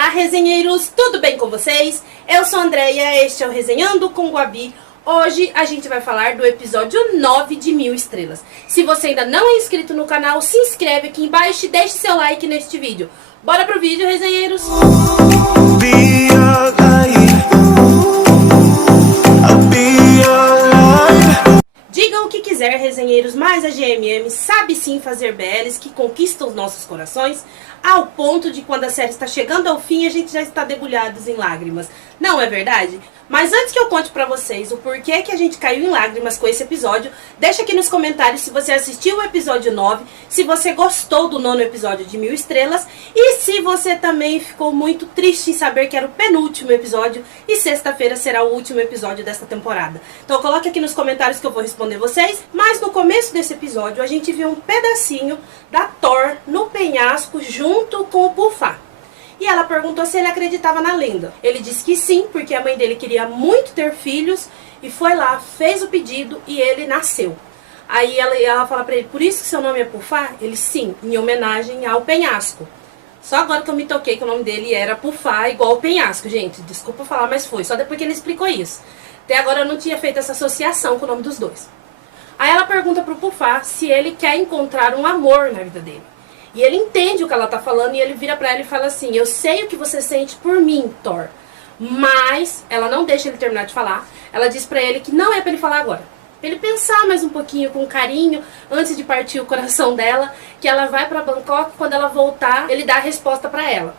Olá, resenheiros! Tudo bem com vocês? Eu sou a Andreia, este é o Resenhando com Guabi. Hoje a gente vai falar do episódio 9 de 1000 estrelas. Se você ainda não é inscrito no canal, se inscreve aqui embaixo e deixe seu like neste vídeo. Bora pro vídeo, resenheiros! Digam o que quiser, resenheiros, mas a GMM sabe sim fazer BLs que conquistam os nossos corações, ao ponto de quando a série está chegando ao fim, a gente já está debulhados em lágrimas. Não é verdade? Mas antes que eu conte pra vocês o porquê que a gente caiu em lágrimas com esse episódio, deixa aqui nos comentários se você assistiu o episódio 9, se você gostou do 9º episódio de 1000 estrelas e se você também ficou muito triste em saber que era o penúltimo episódio e sexta-feira será o último episódio desta temporada. Então coloque aqui nos comentários que eu vou responder vocês. Mas no começo desse episódio a gente viu um pedacinho da Thor no penhasco junto com o Pufá. E ela perguntou se ele acreditava na lenda. Ele disse que sim, porque a mãe dele queria muito ter filhos e foi lá, fez o pedido e ele nasceu. Aí ela fala pra ele, por isso que seu nome é Pufá? Ele, sim, em homenagem ao penhasco. Só agora que eu me toquei que o nome dele era Pufá, igual o penhasco, gente. Desculpa falar, mas foi. Só depois que ele explicou isso. Até agora eu não tinha feito essa associação com o nome dos dois. Aí ela pergunta pro Pufá se ele quer encontrar um amor na vida dele. E ele entende o que ela tá falando e ele vira pra ela e fala assim, eu sei o que você sente por mim, Thor. Mas ela não deixa ele terminar de falar. Ela diz pra ele que não é pra ele falar agora. Pra ele pensar mais um pouquinho com carinho antes de partir o coração dela, que ela vai pra Bangkok, quando ela voltar, ele dá a resposta pra ela.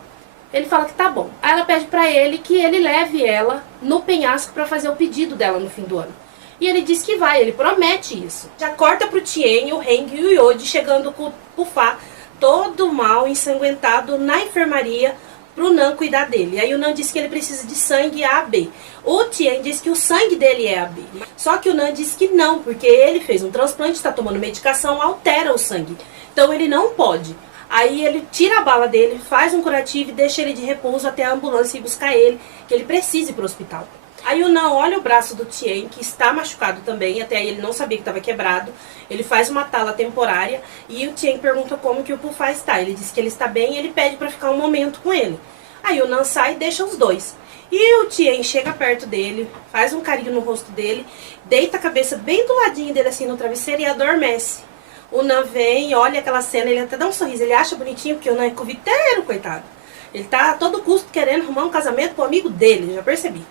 Ele fala que tá bom. Aí ela pede pra ele que ele leve ela no penhasco pra fazer o pedido dela no fim do ano. E ele diz que vai, ele promete isso. Já corta pro Tien, o Heng e o Yodi chegando com o Pufá, todo mal, ensanguentado, na enfermaria, pro Nan cuidar dele. Aí o Nan diz que ele precisa de sangue AB. O Tien diz que o sangue dele é AB. Só que o Nan diz que não, porque ele fez um transplante, está tomando medicação, altera o sangue. Então ele não pode. Aí ele tira a bala dele, faz um curativo e deixa ele de repouso até a ambulância ir buscar ele, que ele precisa ir pro hospital. Aí o Nan olha o braço do Tien, que está machucado também, até aí ele não sabia que estava quebrado. Ele faz uma tala temporária e o Tien pergunta como que o Pufá está. Ele diz que ele está bem e ele pede para ficar um momento com ele. Aí o Nan sai e deixa os dois. E o Tien chega perto dele, faz um carinho no rosto dele, deita a cabeça bem do ladinho dele assim no travesseiro e adormece. O Nan vem, olha aquela cena, ele até dá um sorriso, ele acha bonitinho porque o Nan é coviteiro, coitado. Ele tá a todo custo querendo arrumar um casamento pro amigo dele, já percebi.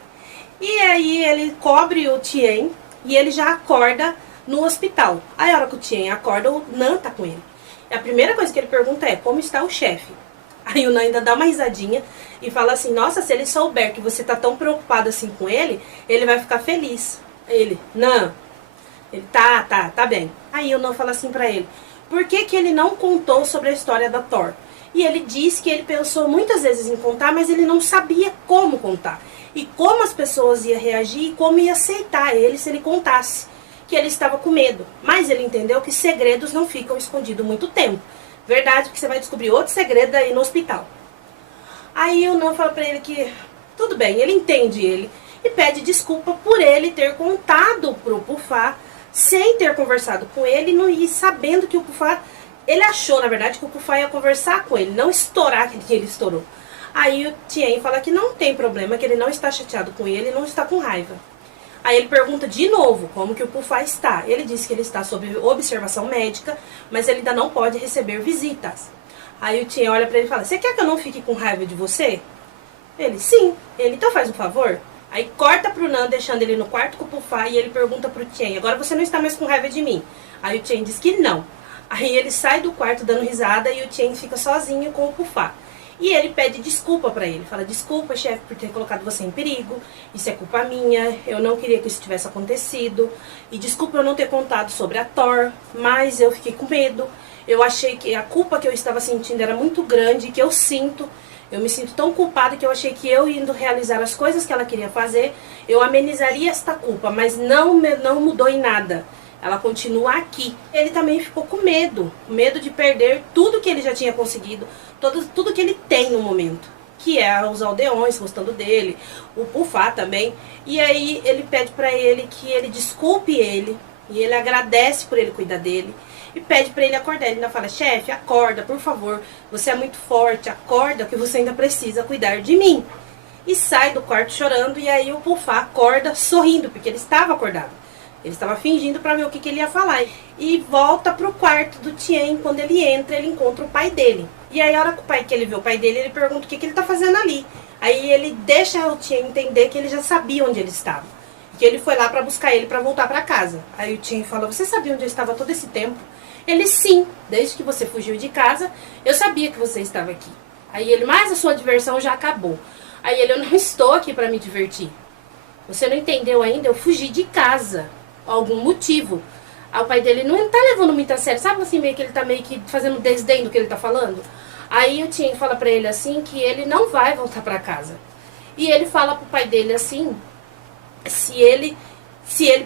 E aí ele cobre o Tien e ele já acorda no hospital. Aí a hora que o Tien acorda, o Nan tá com ele. E a primeira coisa que ele pergunta é, como está o chefe? Aí o Nan ainda dá uma risadinha e fala assim, nossa, se ele souber que você tá tão preocupado assim com ele, ele vai ficar feliz. Ele, Nan, ele tá bem. Aí o Nan fala assim pra ele, por que que ele não contou sobre a história da Thor? E ele diz que ele pensou muitas vezes em contar, mas ele não sabia como contar. E como as pessoas iam reagir e como ia aceitar ele se ele contasse. Que ele estava com medo. Mas ele entendeu que segredos não ficam escondidos muito tempo. Verdade, que você vai descobrir outro segredo aí no hospital. Aí o Nan fala pra ele que tudo bem, ele entende ele. E pede desculpa por ele ter contado pro Pufá, sem ter conversado com ele e sabendo que o Pufá... Ele achou, na verdade, que o Pufá ia conversar com ele, não estourar que ele estourou. Aí o Tien fala que não tem problema, que ele não está chateado com ele, não está com raiva. Aí ele pergunta de novo como que o Pufá está. Ele diz que ele está sob observação médica, mas ele ainda não pode receber visitas. Aí o Tien olha pra ele e fala, você quer que eu não fique com raiva de você? Ele, sim. Ele, então faz um favor. Aí corta pro Nan, deixando ele no quarto com o Pufá, e ele pergunta pro Tien, agora você não está mais com raiva de mim? Aí o Tien diz que não. Aí ele sai do quarto dando risada e o Tien fica sozinho com o Pufá. E ele pede desculpa pra ele. Fala, desculpa, chefe, por ter colocado você em perigo. Isso é culpa minha. Eu não queria que isso tivesse acontecido. E desculpa eu não ter contado sobre a Thor. Mas eu fiquei com medo. Eu achei que a culpa que eu estava sentindo era muito grande. Que eu sinto. Eu me sinto tão culpada que eu achei que eu indo realizar as coisas que ela queria fazer, eu amenizaria esta culpa. Mas não mudou em nada. Ela continua aqui. Ele também ficou com medo. Medo de perder tudo que ele já tinha conseguido. Tudo que ele tem no momento. Que é os aldeões gostando dele. O Pufá também. E aí ele pede pra ele que ele desculpe ele. E ele agradece por ele cuidar dele. e pede pra ele acordar. Ele ainda fala, chefe, acorda, por favor, você é muito forte, acorda que você ainda precisa cuidar de mim. E sai do quarto chorando, e aí o Pufá acorda sorrindo, porque ele estava acordado. Ele estava fingindo para ver o que ele ia falar. E volta pro quarto do Tien. Quando ele entra, ele encontra o pai dele. E aí, a hora que ele vê o pai dele, ele pergunta o que ele tá fazendo ali. Aí ele deixa o Tien entender que ele já sabia onde ele estava. Que ele foi lá para buscar ele para voltar para casa. Aí o Tien fala, você sabia onde eu estava todo esse tempo? Ele, sim, desde que você fugiu de casa, eu sabia que você estava aqui. Aí ele, mas a sua diversão já acabou. Aí ele, eu não estou aqui para me divertir. Você não entendeu ainda? Eu fugi de casa. Algum motivo. Aí o pai dele não tá levando muito a sério. Sabe assim, meio que ele tá meio que fazendo desdém do que ele tá falando? Aí o Tien fala pra ele assim, que ele não vai voltar pra casa. E ele fala pro pai dele assim, se ele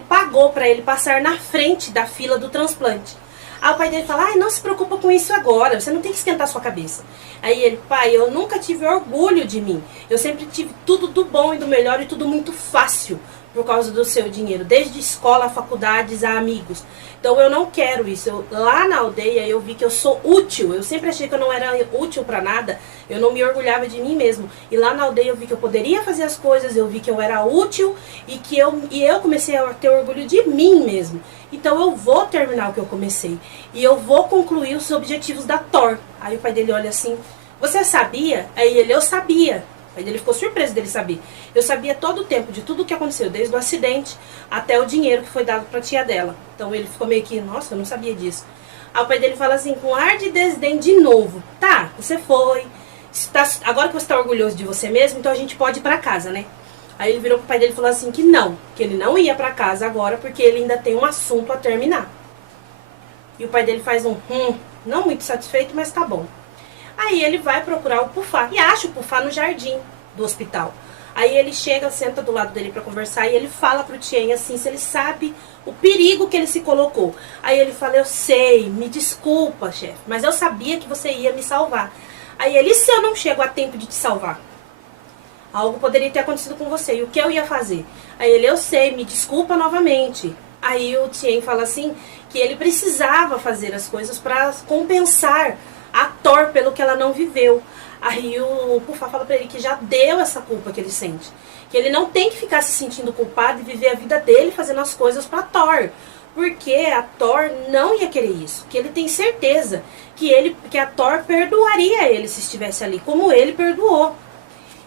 pagou pra ele passar na frente da fila do transplante. Aí o pai dele fala, ai, não se preocupa com isso agora, você não tem que esquentar sua cabeça. Aí ele, pai, eu nunca tive orgulho de mim. Eu sempre tive tudo do bom e do melhor e tudo muito fácil por causa do seu dinheiro, desde escola, faculdades, a amigos. Então eu não quero isso. Lá na aldeia eu vi que eu sou útil. Eu sempre achei que eu não era útil pra nada. Eu não me orgulhava de mim mesmo. E lá na aldeia eu vi que eu poderia fazer as coisas, eu vi que eu era útil e que eu comecei a ter orgulho de mim mesmo. Então eu vou terminar o que eu comecei. E eu vou concluir os objetivos da Thor. Aí o pai dele olha assim, você sabia? Aí ele, eu sabia. Aí ele ficou surpreso dele saber. Eu sabia todo o tempo de tudo o que aconteceu, desde o acidente até o dinheiro que foi dado pra tia dela. Então ele ficou meio que, nossa, eu não sabia disso. Aí o pai dele fala assim, com ar de desdém de novo. Tá, você foi. Agora que você tá orgulhoso de você mesmo, então a gente pode ir pra casa, né? Aí ele virou pro pai dele e falou assim que ele não ia pra casa agora porque ele ainda tem um assunto a terminar. E o pai dele faz não muito satisfeito, mas tá bom. Aí ele vai procurar o Pufá e acha o Pufá no jardim do hospital. Aí ele chega, senta do lado dele pra conversar e ele fala pro Tien assim, se ele sabe o perigo que ele se colocou. Aí ele fala, eu sei, me desculpa, chefe, mas eu sabia que você ia me salvar. Aí ele, e se eu não chego a tempo de te salvar? Algo poderia ter acontecido com você, e o que eu ia fazer? Aí ele, eu sei, me desculpa novamente. Aí o Tien fala assim, que ele precisava fazer as coisas pra compensar a Thor pelo que ela não viveu. Aí o Pufá fala pra ele que já deu essa culpa que ele sente. Que ele não tem que ficar se sentindo culpado e viver a vida dele fazendo as coisas pra Thor. Porque a Thor não ia querer isso. Que ele tem certeza que a Thor perdoaria ele se estivesse ali, como ele perdoou.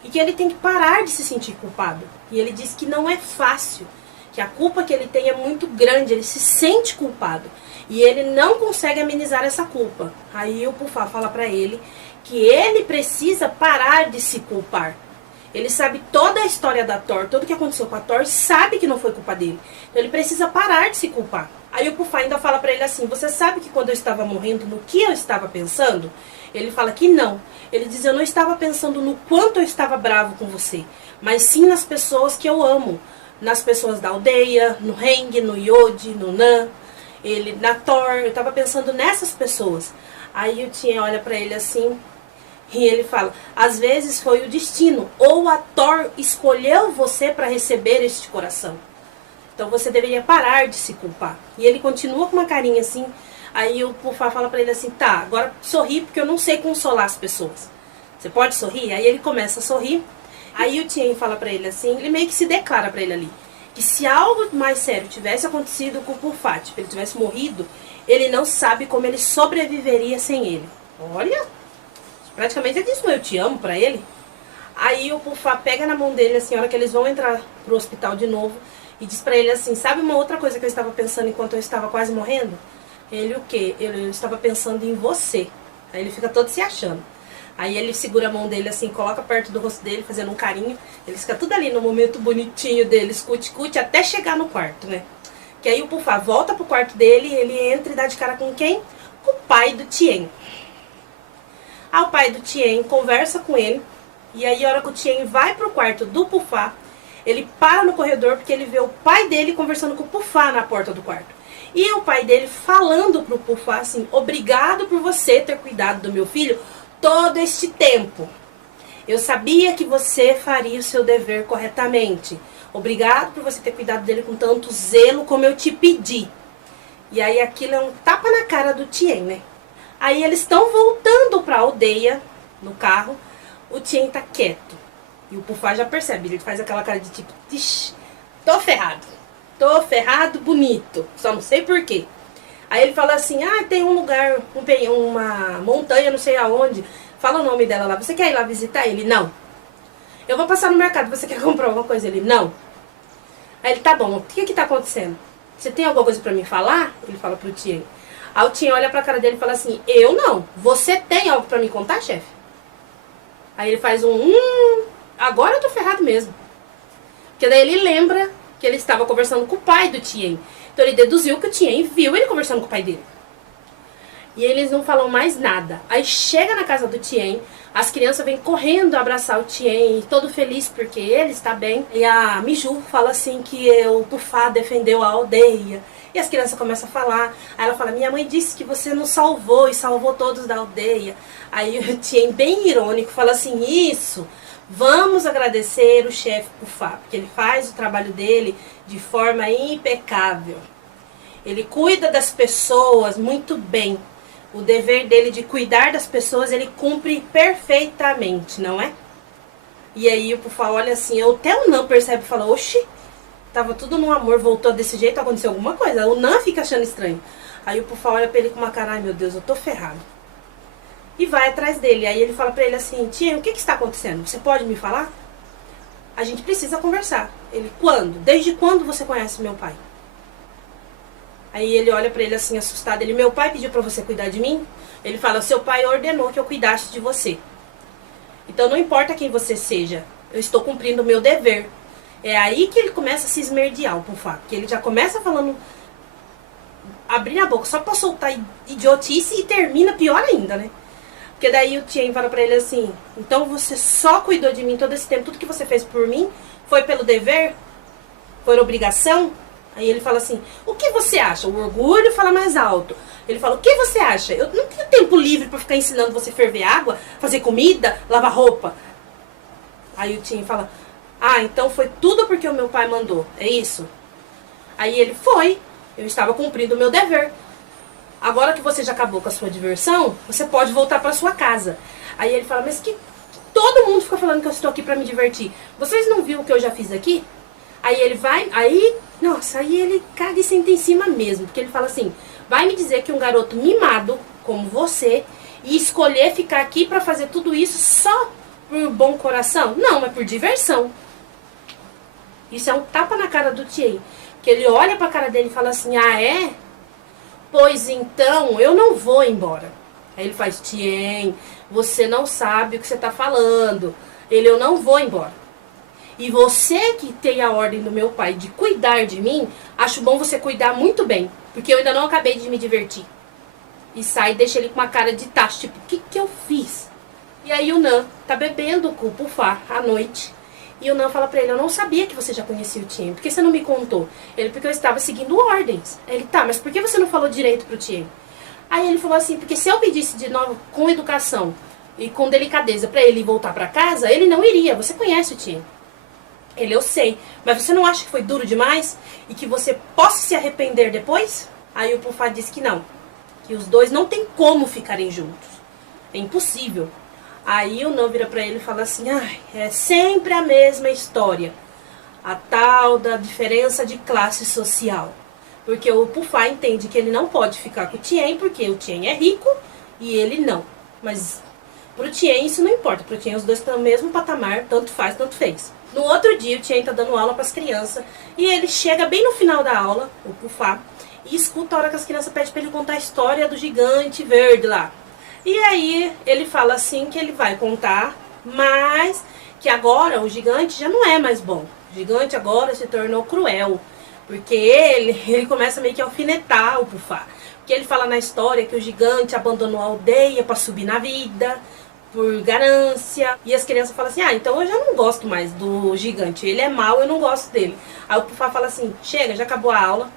E que ele tem que parar de se sentir culpado. E ele diz que não é fácil. Que a culpa que ele tem é muito grande, ele se sente culpado. E ele não consegue amenizar essa culpa. Aí o Pufá fala pra ele que ele precisa parar de se culpar. Ele sabe toda a história da Thor, tudo o que aconteceu com a Thor, sabe que não foi culpa dele. Então ele precisa parar de se culpar. Aí o Pufá ainda fala pra ele assim, você sabe que quando eu estava morrendo, no que eu estava pensando? Ele fala que não. Ele diz, eu não estava pensando no quanto eu estava bravo com você, mas sim nas pessoas que eu amo. Nas pessoas da aldeia, no Heng, no Yodi, no Nan, na Thor, eu tava pensando nessas pessoas. Aí o Tien olha pra ele assim, e ele fala, às vezes foi o destino, ou a Thor escolheu você para receber este coração. Então você deveria parar de se culpar. E ele continua com uma carinha assim, aí o Pufá fala pra ele assim, tá, agora sorri porque eu não sei consolar as pessoas. Você pode sorrir? Aí ele começa a sorrir. Aí o Tien fala pra ele assim, ele meio que se declara pra ele ali, que se algo mais sério tivesse acontecido com o Pufá, tipo, ele tivesse morrido, ele não sabe como ele sobreviveria sem ele. Olha, praticamente ele disse um eu te amo pra ele. Aí o Pufá pega na mão dele, assim, a hora que eles vão entrar pro hospital de novo, e diz pra ele assim, sabe uma outra coisa que eu estava pensando enquanto eu estava quase morrendo? Ele, o quê? Eu estava pensando em você. Aí ele fica todo se achando. Aí ele segura a mão dele assim, coloca perto do rosto dele, fazendo um carinho. Ele fica tudo ali no momento bonitinho dele, escute, até chegar no quarto, né? Que aí o Pufá volta pro quarto dele, ele entra e dá de cara com quem? Com o pai do Tien. Aí o pai do Tien conversa com ele. E aí a hora que o Tien vai pro quarto do Pufá, ele para no corredor porque ele vê o pai dele conversando com o Pufá na porta do quarto. E o pai dele falando pro Pufá assim, obrigado por você ter cuidado do meu filho todo este tempo. Eu sabia que você faria o seu dever corretamente. Obrigado por você ter cuidado dele com tanto zelo como eu te pedi. E aí aquilo é um tapa na cara do Tien, né? Aí eles estão voltando pra aldeia, no carro, o Tien tá quieto. E o Pufá já percebe, ele faz aquela cara de tipo, ixi, tô ferrado bonito, só não sei porquê. Aí ele fala assim, tem um lugar, uma montanha, não sei aonde, fala o nome dela lá, você quer ir lá visitar? Ele, não. Eu vou passar no mercado, você quer comprar alguma coisa? Ele, não. Aí ele, tá bom, o que tá acontecendo? Você tem alguma coisa pra me falar? Ele fala pro Tien. Aí o Tien olha pra cara dele e fala assim, eu não. Você tem algo pra me contar, chefe? Aí ele faz agora eu tô ferrado mesmo. Porque daí ele lembra que ele estava conversando com o pai do Tien. Então ele deduziu que o Tien viu ele conversando com o pai dele. E eles não falam mais nada. Aí chega na casa do Tien, as crianças vêm correndo abraçar o Tien, todo feliz porque ele está bem. E a Miju fala assim que o Pufá defendeu a aldeia. E as crianças começam a falar. Aí ela fala, minha mãe disse que você nos salvou e salvou todos da aldeia. Aí o Tien, bem irônico, fala assim, isso, vamos agradecer o chefe Pufá, porque ele faz o trabalho dele de forma impecável. Ele cuida das pessoas muito bem. O dever dele de cuidar das pessoas, ele cumpre perfeitamente, não é? E aí o Pufá olha assim, até o Nan percebe e fala, oxi, tava tudo no amor, voltou desse jeito, aconteceu alguma coisa. O Nan fica achando estranho. Aí o Pufá olha pra ele com uma cara, ai meu Deus, eu tô ferrado. E vai atrás dele. Aí ele fala pra ele assim, Tien, o que está acontecendo? Você pode me falar? A gente precisa conversar. Ele, quando? Desde quando você conhece meu pai? Aí ele olha pra ele assim, assustado. Ele, meu pai pediu pra você cuidar de mim? Ele fala, seu pai ordenou que eu cuidasse de você. Então não importa quem você seja, eu estou cumprindo o meu dever. É aí que ele começa a se esmerdear, o Pufá. Porque ele já começa falando, abrindo a boca só pra soltar idiotice e termina pior ainda, né? Porque daí o Tien fala pra ele assim, então você só cuidou de mim todo esse tempo, tudo que você fez por mim foi pelo dever? Por obrigação? Aí ele fala assim, o que você acha? O orgulho fala mais alto. Ele fala, o que você acha? Eu não tenho tempo livre pra ficar ensinando você a ferver água, fazer comida, lavar roupa. Aí o Tien fala, então foi tudo porque o meu pai mandou, é isso? Aí ele, foi, eu estava cumprindo o meu dever. Agora que você já acabou com a sua diversão, você pode voltar pra sua casa. Aí ele fala, mas que todo mundo fica falando que eu estou aqui pra me divertir. Vocês não viram o que eu já fiz aqui? Aí ele vai, aí ele caga e senta em cima mesmo. Porque ele fala assim, vai me dizer que um garoto mimado, como você, e escolher ficar aqui pra fazer tudo isso só por bom coração? Não, é por diversão. Isso é um tapa na cara do Tien. Porque ele olha pra cara dele e fala assim, é? Pois então, eu não vou embora. Aí ele faz, Tien, você não sabe o que você tá falando. Ele, eu não vou embora. E você que tem a ordem do meu pai de cuidar de mim, acho bom você cuidar muito bem. Porque eu ainda não acabei de me divertir. E sai e deixa ele com uma cara de tacho, tipo, o que eu fiz? E aí o Nan tá bebendo com o Pufá à noite. E o Nan fala pra ele, eu não sabia que você já conhecia o Tien. Por que você não me contou? Ele, porque eu estava seguindo ordens. Ele, tá, mas por que você não falou direito pro Tien? Aí ele falou assim, porque se eu pedisse de novo com educação e com delicadeza pra ele voltar pra casa, ele não iria. Você conhece o Tien. Ele, eu sei, mas você não acha que foi duro demais? E que você possa se arrepender depois? Aí o Pufá disse que não. Que os dois não tem como ficarem juntos. É impossível. Aí o Nan vira pra ele e fala assim, é sempre a mesma história. A tal da diferença de classe social. Porque o Pufá entende que ele não pode ficar com o Tien, porque o Tien é rico e ele não. Mas pro Tien isso não importa. Pro Tien os dois estão no mesmo patamar, tanto faz, tanto fez. No outro dia o Tien tá dando aula pras crianças. E ele chega bem no final da aula, o Pufá, e escuta a hora que as crianças pedem pra ele contar a história do gigante verde lá. E aí ele fala assim que ele vai contar, mas que agora o gigante já não é mais bom. O gigante agora se tornou cruel. Porque ele começa meio que a alfinetar o Pufá. Porque ele fala na história que o gigante abandonou a aldeia pra subir na vida, por ganância. E as crianças falam assim, então eu já não gosto mais do gigante. Ele é mau, eu não gosto dele. Aí o Pufá fala assim, chega, já acabou a aula.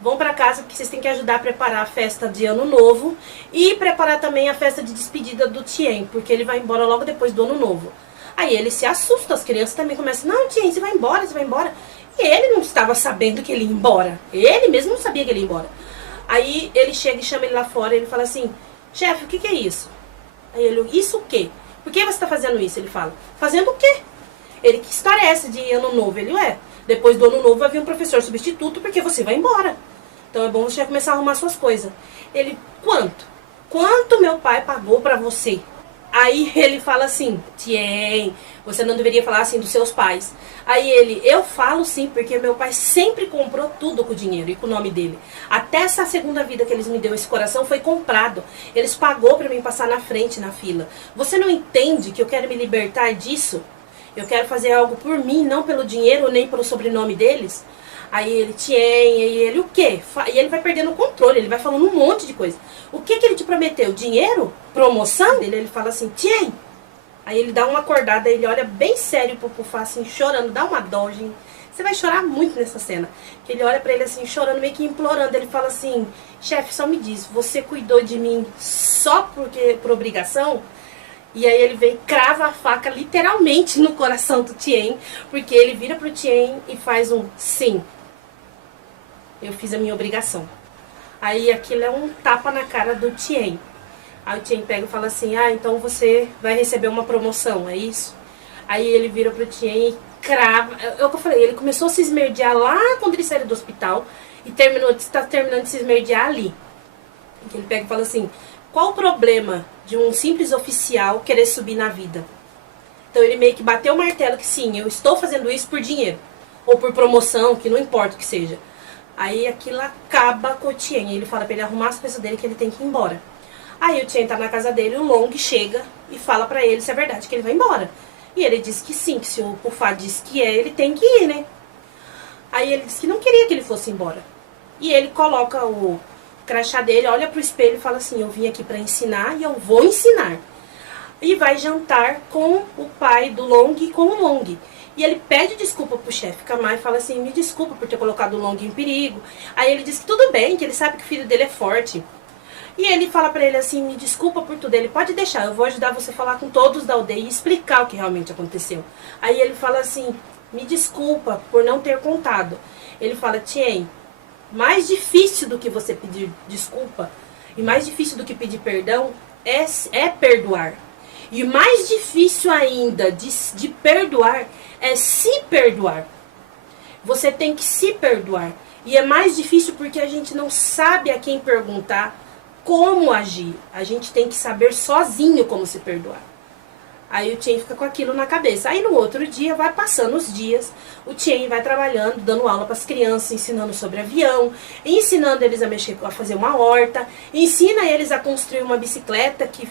Vão pra casa porque vocês têm que ajudar a preparar a festa de ano novo. E preparar também a festa de despedida do Tien, porque ele vai embora logo depois do ano novo. Aí ele se assusta, as crianças também começam, não, Tien, você vai embora, você vai embora. E ele não estava sabendo que ele ia embora. Ele mesmo não sabia que ele ia embora. Aí ele chega e chama ele lá fora, ele fala assim, chefe, o que que é isso? Aí ele, isso o quê? Por que você tá fazendo isso? Ele fala, fazendo o quê? Ele, que história é essa de ano novo? Ele, depois do ano novo vai vir um professor substituto porque você vai embora. Então é bom você já começar a arrumar suas coisas. Ele, quanto? Quanto meu pai pagou pra você? Aí ele fala assim, Tien, você não deveria falar assim dos seus pais. Aí ele, eu falo sim, porque meu pai sempre comprou tudo com dinheiro e com o nome dele. Até essa segunda vida que eles me deu, esse coração foi comprado. Eles pagou pra mim passar na frente, na fila. Você não entende que eu quero me libertar disso? Eu quero fazer algo por mim, não pelo dinheiro, nem pelo sobrenome deles. Aí ele, Tien, aí ele, o quê? E ele vai perdendo o controle, ele vai falando um monte de coisa. O que que ele te prometeu? Dinheiro? Promoção? Ele fala assim, Tien. Aí ele dá uma acordada, ele olha bem sério pro Pufá, assim, chorando, dá uma dó, gente. Você vai chorar muito nessa cena. Que ele olha pra ele assim, chorando, meio que implorando. Ele fala assim, chefe, só me diz, você cuidou de mim só por obrigação? E aí ele vem e crava a faca literalmente no coração do Tien, porque ele vira pro Tien e faz um sim. Eu fiz a minha obrigação. Aí aquilo é um tapa na cara do Tien. Aí o Tien pega e fala assim, então você vai receber uma promoção, é isso? Aí ele vira pro Tien e crava. É o que eu falei, ele começou a se esmerdear lá quando ele saiu do hospital e está terminando de se esmerdear ali. Ele pega e fala assim, qual o problema de um simples oficial querer subir na vida? Então ele meio que bateu o martelo que sim, eu estou fazendo isso por dinheiro. Ou por promoção, que não importa o que seja. Aí aquilo acaba com o Tien. Ele fala pra ele arrumar as coisas dele que ele tem que ir embora. Aí o Tien tá na casa dele, o Long chega e fala pra ele se é verdade que ele vai embora. E ele diz que sim, que se o Pufá diz que é, ele tem que ir, né? Aí ele diz que não queria que ele fosse embora. E ele coloca o crachá dele, olha pro espelho e fala assim, eu vim aqui pra ensinar e eu vou ensinar. E vai jantar com o pai do Long e com o Long. E ele pede desculpa pro chefe Kamai e fala assim, me desculpa por ter colocado o Long em perigo. Aí ele diz que tudo bem, que ele sabe que o filho dele é forte. E ele fala pra ele assim, me desculpa por tudo. Ele, pode deixar, eu vou ajudar você a falar com todos da aldeia e explicar o que realmente aconteceu. Aí ele fala assim, me desculpa por não ter contado. Ele fala, Tien, mais difícil do que você pedir desculpa e mais difícil do que pedir perdão é perdoar. E mais difícil ainda de perdoar é se perdoar. Você tem que se perdoar. E é mais difícil porque a gente não sabe a quem perguntar como agir. A gente tem que saber sozinho como se perdoar. Aí o Tien fica com aquilo na cabeça. Aí no outro dia, vai passando os dias, o Tien vai trabalhando, dando aula para as crianças, ensinando sobre avião, ensinando eles a mexer, a fazer uma horta, ensina eles a construir uma bicicleta que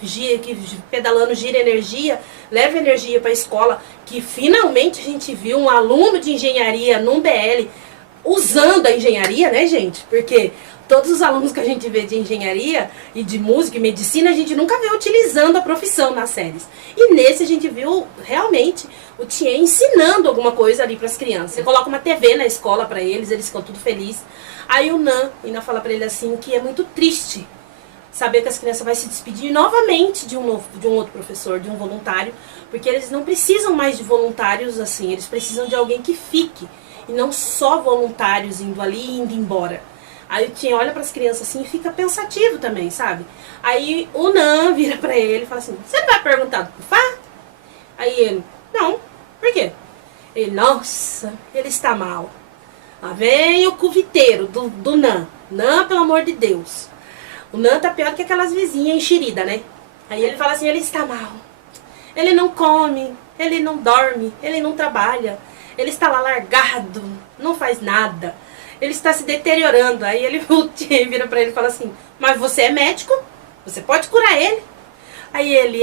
pedalando gira energia, leva energia para a escola, que finalmente a gente viu um aluno de engenharia num BL usando a engenharia, né, gente? Porque todos os alunos que a gente vê de engenharia e de música e medicina, a gente nunca vê utilizando a profissão nas séries. E nesse a gente viu realmente o Tien ensinando alguma coisa ali para as crianças. Ele coloca uma TV na escola para eles, eles ficam tudo felizes. Aí o Nan ainda fala para ele assim que é muito triste saber que as crianças vão se despedir novamente de um outro professor, de um voluntário, porque eles não precisam mais de voluntários assim, eles precisam de alguém que fique, e não só voluntários indo ali e indo embora. Aí o Tien olha para as crianças assim e fica pensativo também, sabe? Aí o Nan vira para ele e fala assim, você não vai perguntar do Pufá? Aí ele, não, por quê? Ele, nossa, ele está mal. Lá vem o cuviteiro do Nan. Nan, pelo amor de Deus. O Nan tá pior que aquelas vizinhas enxeridas, né? Aí ele fala assim, ele está mal. Ele não come, ele não dorme, ele não trabalha. Ele está lá largado, não faz nada. Ele está se deteriorando. Aí o Tien vira pra ele e fala assim, mas você é médico? Você pode curar ele? Aí ele,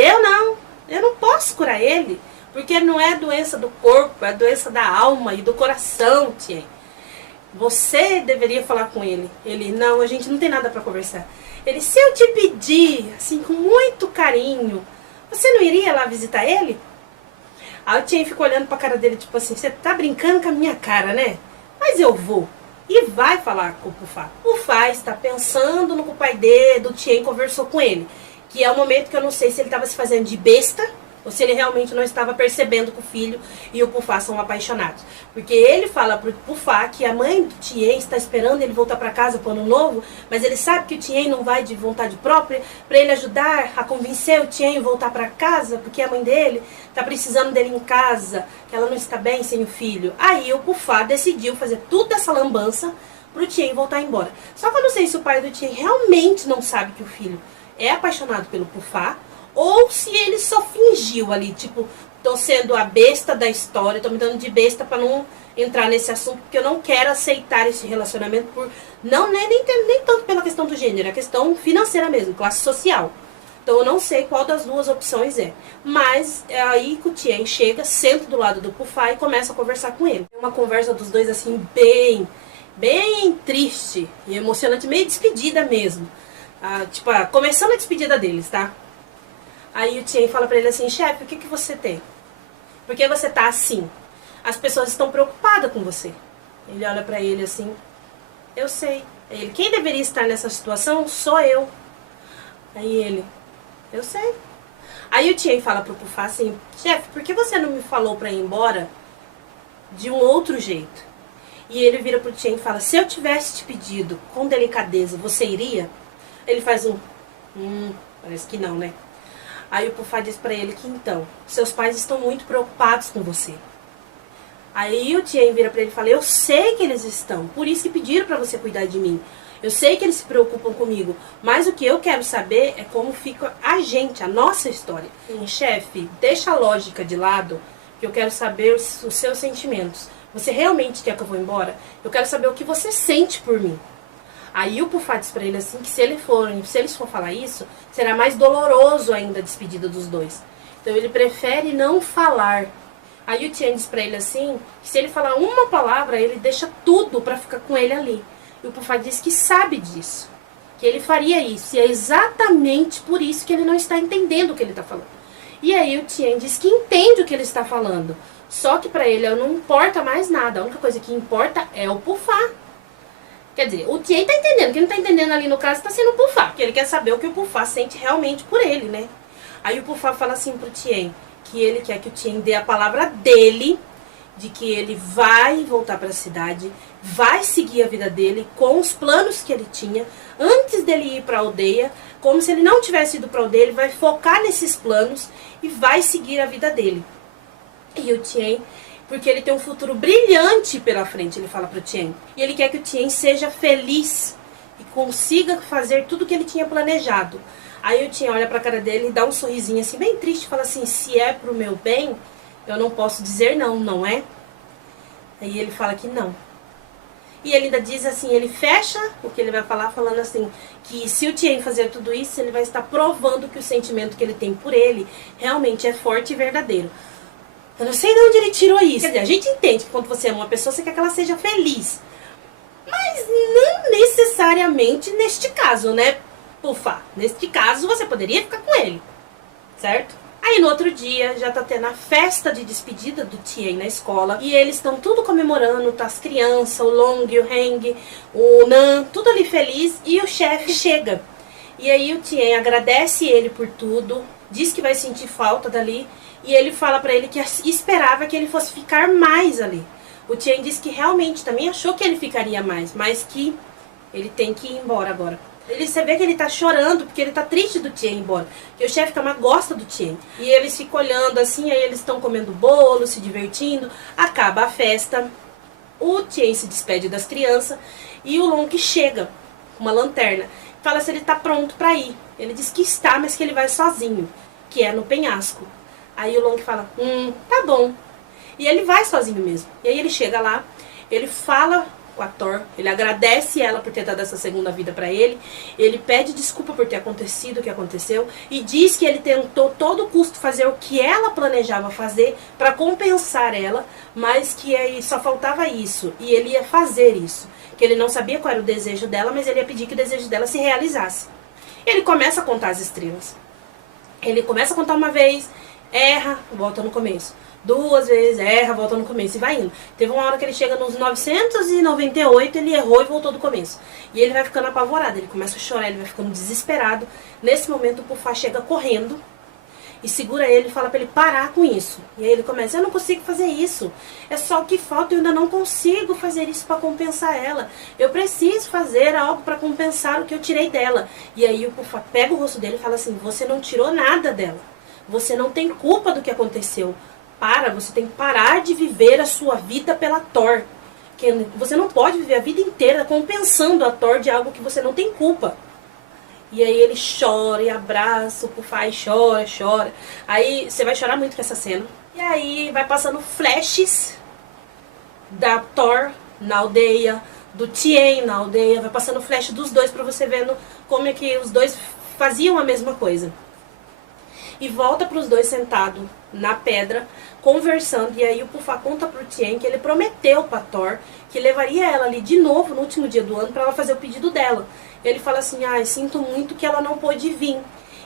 eu não posso curar ele. Porque não é doença do corpo, é doença da alma e do coração, Tien. Você deveria falar com ele. Ele, não, a gente não tem nada pra conversar. Ele, se eu te pedir, assim, com muito carinho, você não iria lá visitar ele? Aí o Tien fica olhando pra cara dele, tipo assim, você tá brincando com a minha cara, né? Mas eu vou. E vai falar com o Pufá. O Pufá está pensando no que o pai dele, do Tien, conversou com ele. Que é o momento que eu não sei se ele estava se fazendo de besta ou se ele realmente não estava percebendo que o filho e o Pufá são apaixonados. Porque ele fala pro Pufá que a mãe do Tien está esperando ele voltar para casa pro ano novo, mas ele sabe que o Tien não vai de vontade própria, para ele ajudar a convencer o Tien a voltar para casa, porque a mãe dele está precisando dele em casa, que ela não está bem sem o filho. Aí o Pufá decidiu fazer toda essa lambança pro Tien voltar embora. Só que eu não sei se o pai do Tien realmente não sabe que o filho é apaixonado pelo Pufá, ou se ele só fingiu ali, tipo, tô sendo a besta da história, tô me dando de besta pra não entrar nesse assunto, porque eu não quero aceitar esse relacionamento por nem tanto pela questão do gênero, é questão financeira mesmo, classe social. Então eu não sei qual das duas opções é. Mas é aí que o Tien chega, senta do lado do Pufá e começa a conversar com ele. É uma conversa dos dois assim, bem triste e emocionante, meio despedida mesmo. Começando a despedida deles, tá? Aí o Tien fala pra ele assim, chefe, o que você tem? Por que você tá assim? As pessoas estão preocupadas com você. Ele olha pra ele assim, eu sei. Aí ele, quem deveria estar nessa situação sou eu. Aí ele, eu sei. Aí o Tien fala pro Pufá assim, chefe, por que você não me falou pra ir embora de um outro jeito? E ele vira pro Tien e fala, se eu tivesse te pedido com delicadeza, você iria? Ele faz parece que não, né? Aí o Pufá diz pra ele que então, seus pais estão muito preocupados com você. Aí o Tien vira pra ele e fala, eu sei que eles estão, por isso que pediram pra você cuidar de mim. Eu sei que eles se preocupam comigo, mas o que eu quero saber é como fica a gente, a nossa história. Chefe, deixa a lógica de lado, que eu quero saber os seus sentimentos. Você realmente quer que eu vou embora? Eu quero saber o que você sente por mim. Aí o Pufá diz pra ele assim que se eles for falar isso, será mais doloroso ainda a despedida dos dois. Então ele prefere não falar. Aí o Tien diz pra ele assim, que se ele falar uma palavra, ele deixa tudo pra ficar com ele ali. E o Pufá diz que sabe disso, que ele faria isso. E é exatamente por isso que ele não está entendendo o que ele está falando. E aí o Tien diz que entende o que ele está falando. Só que pra ele não importa mais nada. A única coisa que importa é o Pufá. Quer dizer, o Tien tá entendendo. Quem não tá entendendo ali no caso tá sendo o Pufá. Porque ele quer saber o que o Pufá sente realmente por ele, né? Aí o Pufá fala assim pro Tien, que ele quer que o Tien dê a palavra dele, de que ele vai voltar para a cidade, vai seguir a vida dele com os planos que ele tinha antes dele ir para a aldeia, como se ele não tivesse ido para a aldeia, ele vai focar nesses planos e vai seguir a vida dele. E o Tien, porque ele tem um futuro brilhante pela frente, ele fala para o Tien, e ele quer que o Tien seja feliz e consiga fazer tudo o que ele tinha planejado. Aí o Tien olha para a cara dele e dá um sorrisinho assim bem triste, fala assim, se é pro meu bem, eu não posso dizer não, não é? Aí ele fala que não. E ele ainda diz assim, ele fecha o que ele vai falar falando assim, que se o Tien fazer tudo isso, ele vai estar provando que o sentimento que ele tem por ele realmente é forte e verdadeiro. Eu não sei de onde ele tirou isso. Quer dizer, a gente entende que quando você ama uma pessoa, você quer que ela seja feliz. Mas não necessariamente neste caso, né, Pufá? Neste caso, você poderia ficar com ele, certo? Aí no outro dia já tá tendo a festa de despedida do Tien na escola. E eles estão tudo comemorando, tá as crianças, o Long, o Heng, o Nan, tudo ali feliz. E o chefe chega. E aí o Tien agradece ele por tudo, diz que vai sentir falta dali. E ele fala pra ele que esperava que ele fosse ficar mais ali. O Tien diz que realmente também achou que ele ficaria mais, mas que ele tem que ir embora agora. Você vê que ele tá chorando, porque ele tá triste do Tien ir embora. Porque o chefe Kama gosta do Tien. E eles ficam olhando assim, aí eles estão comendo bolo, se divertindo. Acaba a festa. O Tien se despede das crianças. E o Long chega com uma lanterna. Fala se ele tá pronto pra ir. Ele diz que está, mas que ele vai sozinho. Que é no penhasco. Aí o Long fala, tá bom. E ele vai sozinho mesmo. E aí ele chega lá, ele fala com a Thor, ele agradece ela por ter dado essa segunda vida pra ele, ele pede desculpa por ter acontecido o que aconteceu e diz que ele tentou todo custo fazer o que ela planejava fazer pra compensar ela, mas que aí só faltava isso, e ele ia fazer isso, que ele não sabia qual era o desejo dela, mas ele ia pedir que o desejo dela se realizasse. Ele começa a contar as estrelas. Ele começa a contar uma vez, erra, volta no começo. 2 vezes, erra, volta no começo e vai indo. Teve uma hora que ele chega nos 998, ele errou e voltou do começo. E ele vai ficando apavorado, ele começa a chorar, ele vai ficando desesperado. Nesse momento o Pufá chega correndo e segura ele e fala pra ele parar com isso. E aí ele começa, eu não consigo fazer isso, é só o que falta, eu ainda não consigo fazer isso pra compensar ela. Eu preciso fazer algo pra compensar o que eu tirei dela. E aí o Pufá pega o rosto dele e fala assim, você não tirou nada dela. Você não tem culpa do que aconteceu. Você tem que parar de viver a sua vida pela Thor. Você não pode viver a vida inteira compensando a Thor de algo que você não tem culpa. E aí ele chora e abraça o Pufá e chora, chora. Aí você vai chorar muito com essa cena. E aí vai passando flashes da Thor na aldeia, do Tien na aldeia. Vai passando flash dos dois pra você vendo como é que os dois faziam a mesma coisa. E volta para os dois sentados na pedra, conversando. E aí o Pufá conta pro Tien que ele prometeu pra Thor que levaria ela ali de novo no último dia do ano para ela fazer o pedido dela. Ele fala assim, sinto muito que ela não pôde vir.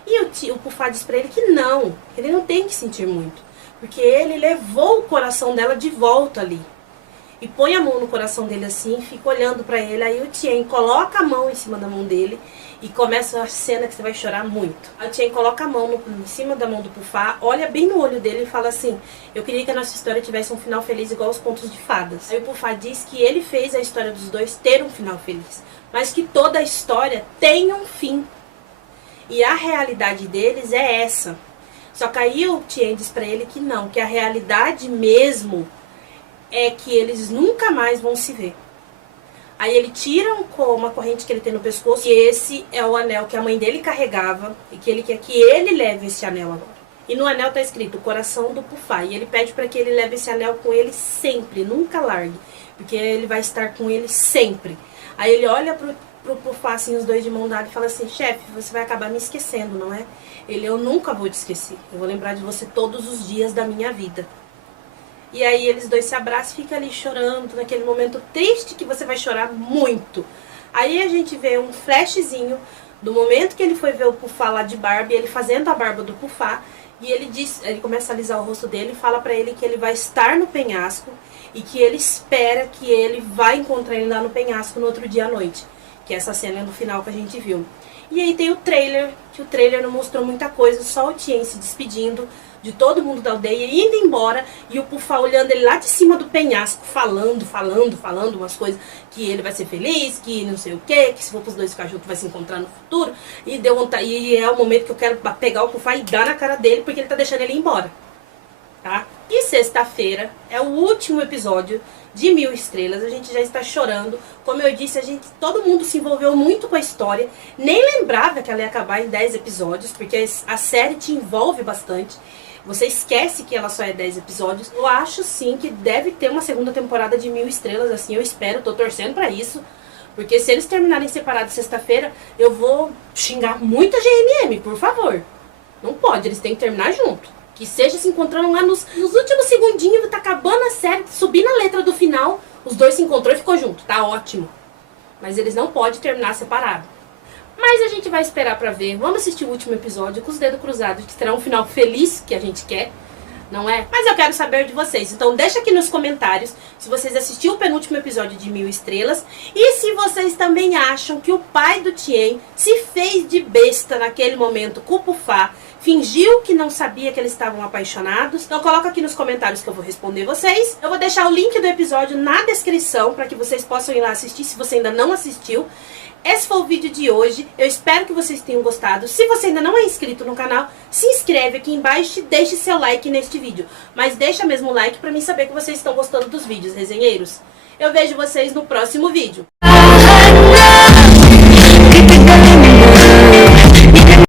E o Pufá diz pra ele que não, ele não tem que sentir muito. Porque ele levou o coração dela de volta ali. E põe a mão no coração dele assim, fica olhando pra ele. Aí o Tien coloca a mão em cima da mão dele e começa a cena que você vai chorar muito. Aí o Tien coloca a mão em cima da mão do Pufá, olha bem no olho dele e fala assim, eu queria que a nossa história tivesse um final feliz igual os contos de fadas. Aí o Pufá diz que ele fez a história dos dois ter um final feliz, mas que toda a história tem um fim. E a realidade deles é essa. Só que aí o Tien diz pra ele que não, que a realidade mesmo é que eles nunca mais vão se ver. Aí ele tira uma corrente que ele tem no pescoço, e esse é o anel que a mãe dele carregava, e que ele quer que ele leve esse anel agora. E no anel tá escrito, o coração do Pufá, e ele pede para que ele leve esse anel com ele sempre, nunca largue, porque ele vai estar com ele sempre. Aí ele olha pro Pufá, assim, os dois de mão dada, e fala assim, chefe, você vai acabar me esquecendo, não é? Ele, eu nunca vou te esquecer, eu vou lembrar de você todos os dias da minha vida. E aí eles dois se abraçam e ficam ali chorando, naquele momento triste que você vai chorar muito. Aí a gente vê um flashzinho do momento que ele foi ver o Pufá lá de barba, ele fazendo a barba do Pufá, e ele começa a alisar o rosto dele e fala pra ele que ele vai estar no penhasco e que ele espera que ele vai encontrar ele lá no penhasco no outro dia à noite. Que é essa cena no final que a gente viu. E aí tem o trailer, que o trailer não mostrou muita coisa, só o Tien se despedindo de todo mundo da aldeia, indo embora, e o Pufá olhando ele lá de cima do penhasco, falando umas coisas, que ele vai ser feliz, que não sei o que se for pros dois ficar juntos vai se encontrar no futuro, e é o momento que eu quero pegar o Pufá e dar na cara dele, porque ele tá deixando ele ir embora, tá? E sexta-feira é o último episódio de 1000 Estrelas, a gente já está chorando, como eu disse, todo mundo se envolveu muito com a história, nem lembrava que ela ia acabar em 10 episódios, porque a série te envolve bastante. Você esquece que ela só é 10 episódios. Eu acho sim que deve ter uma segunda temporada de 1000 Estrelas, assim, eu espero, tô torcendo pra isso. Porque se eles terminarem separados sexta-feira, eu vou xingar muito a GMM, por favor. Não pode, eles têm que terminar junto. Que seja se encontrando lá nos últimos segundinhos, tá acabando a série, subindo a letra do final, os dois se encontrou e ficou junto, tá ótimo. Mas eles não podem terminar separado. Mas a gente vai esperar pra ver. Vamos assistir o último episódio com os dedos cruzados, que terá um final feliz que a gente quer, não é? Mas eu quero saber de vocês. Então deixa aqui nos comentários se vocês assistiram o penúltimo episódio de 1000 Estrelas. E se vocês também acham que o pai do Tien se fez de besta naquele momento com o Pufá, fingiu que não sabia que eles estavam apaixonados. Então coloca aqui nos comentários que eu vou responder vocês. Eu vou deixar o link do episódio na descrição para que vocês possam ir lá assistir se você ainda não assistiu. Esse foi o vídeo de hoje, eu espero que vocês tenham gostado. Se você ainda não é inscrito no canal, se inscreve aqui embaixo e deixe seu like neste vídeo. Mas deixa mesmo o like para mim saber que vocês estão gostando dos vídeos, resenheiros. Eu vejo vocês no próximo vídeo.